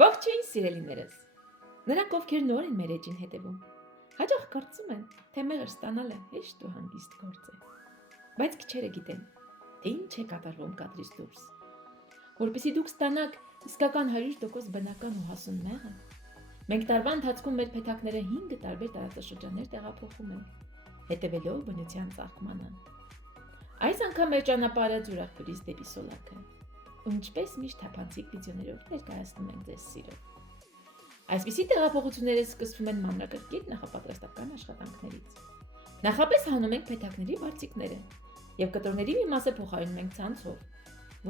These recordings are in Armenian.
Ողջույն սիրելիներս։ Նրանք ովքեր նոր են մեր էջին հետևում, հաճախ կարծում են, թե մեղր ստանալը հեշտ ու հանգիստ գործ է, բայց քչերը գիտեն, թե ինչ է կատարվում կադրից դուրս։ Որպեսզի դուք ստանաք իսկական 100% բնական ու հասուն մեղր, մենք տարվա ընթացքում մեր փեթակները 5 տարբեր տարածաշրջաններ տեղափոխում ենք, հետևելով բնության ծաղկմանը։ Այս անգամ մեր ճանապարհը Ձորախբուրից դեպի Սոլակը, ու ինչպես միշտ թափանցիկ վիդեոներով ներկայացնում ենք ձեզ սիրով։ Այսպիսի տեղափոխությունները սկսվում են մանրակրկիտ նախապատրաստական աշխատանքներից։ Նախապես հանում ենք փեթակների բարձիկները եւ կտրոնների մի մասը փոխարինում ենք ցանցով,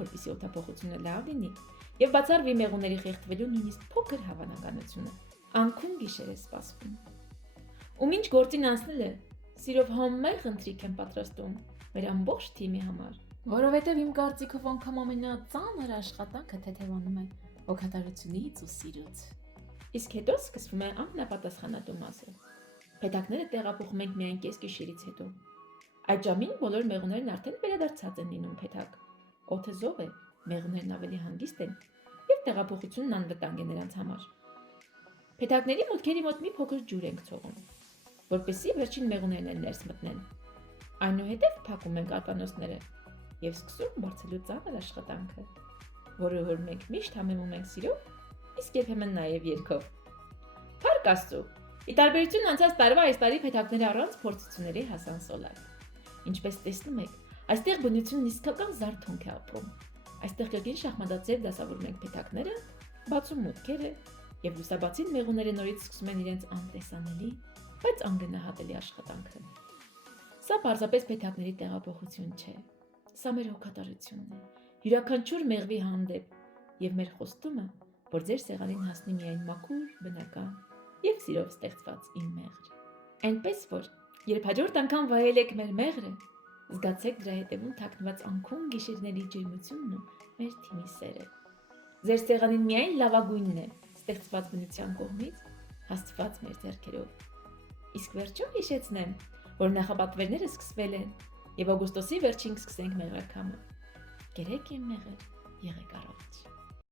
որպեսզի օդափոխությունը լավ լինի եւ բացառվի մեղուների խեղդվելու նույնիսկ փոքր հավանականությունը։ Անքուն գիշեր է սպասվում։ Ու ինչ գործին անցնել է, սիրով համեղ ընթրիք եմ պատրաստում մեր ամբողջ թիմի համար, որովհետև իմ կարծիքով անգամ ամենածանր աշխատանքը թեթևանում է հոգատարությունից ու սիրուց։ Իսկ հետո սկսվում է ամենապատասխանատու մասը։ Փեթակները տեղափոխում ենք միայն կես գիշերից հետո։ Այդ ժամին բոլոր մեղուներն արդեն վերադարձած են լինում փեթակ։ Օդը զով է, մեղուներն ավելի հանգիստ են, եւ տեղափոխությունն անվտանգ է նրանց համար։ Փեթակների մուտքերի մոտ մի փոքր ջուր ենք ցողում, որպեսզի վերջին մեղուներն ներս մտնեն։ Այնուհետև փակում ենք ականոցները եւ սկսում բարձելու ծանր աշխատանքը, որը որ մենք միշտ համեմում ենք սիրով, իսկ երբեմն նաեւ երգով։ Փառք Աստծո, ի տարբերություն անցած տարվա այս տարի փեթակները առանց փորձությունների հասան Սոլակ։ Ինչպես տեսնում եք, այստեղ բնությունն իսկական զարթոնք է ապրում։ Այստեղ կրկին շախմատաձև դասավորում ենք փեթակները, բացում մուտքերը եւ լուսաբացին մեղուները նորից սկսում են իրենց անտեսանելի, բայց անգնահատելի աշխատանքը։ Սա պարզապես փեթակների տեղափոխություն չէ։ Սա մեր հոգատարությունն է, յուրաքանչյուր մեղվի հանդեպ եւ մեր խոստումը, որ ձեր սեղանին հասնի միայն մաքուր, բնական եւ սիրով ստեղծված իմ մեղր։ Այնպես որ, երբ հաջորդ անգամ վայել եք մեր մեղրը, զգացեք դրա հետևում թաքնված անքուն գիշերների ջերմությունն ու մեր թիմի սերը։ Ձեր սեղանին միայն լավագույնն է, ստեղծված բնության կողմից, հաստված մեր ձեռքերով։ Իսկ վերջում հիշեցնեմ, որ նախապատվերները սկսվել են եւ օգոստոսի վերջին կսկսենք մեղրաքամը։ Գերեք իմ մեղր, եղեք առողջ։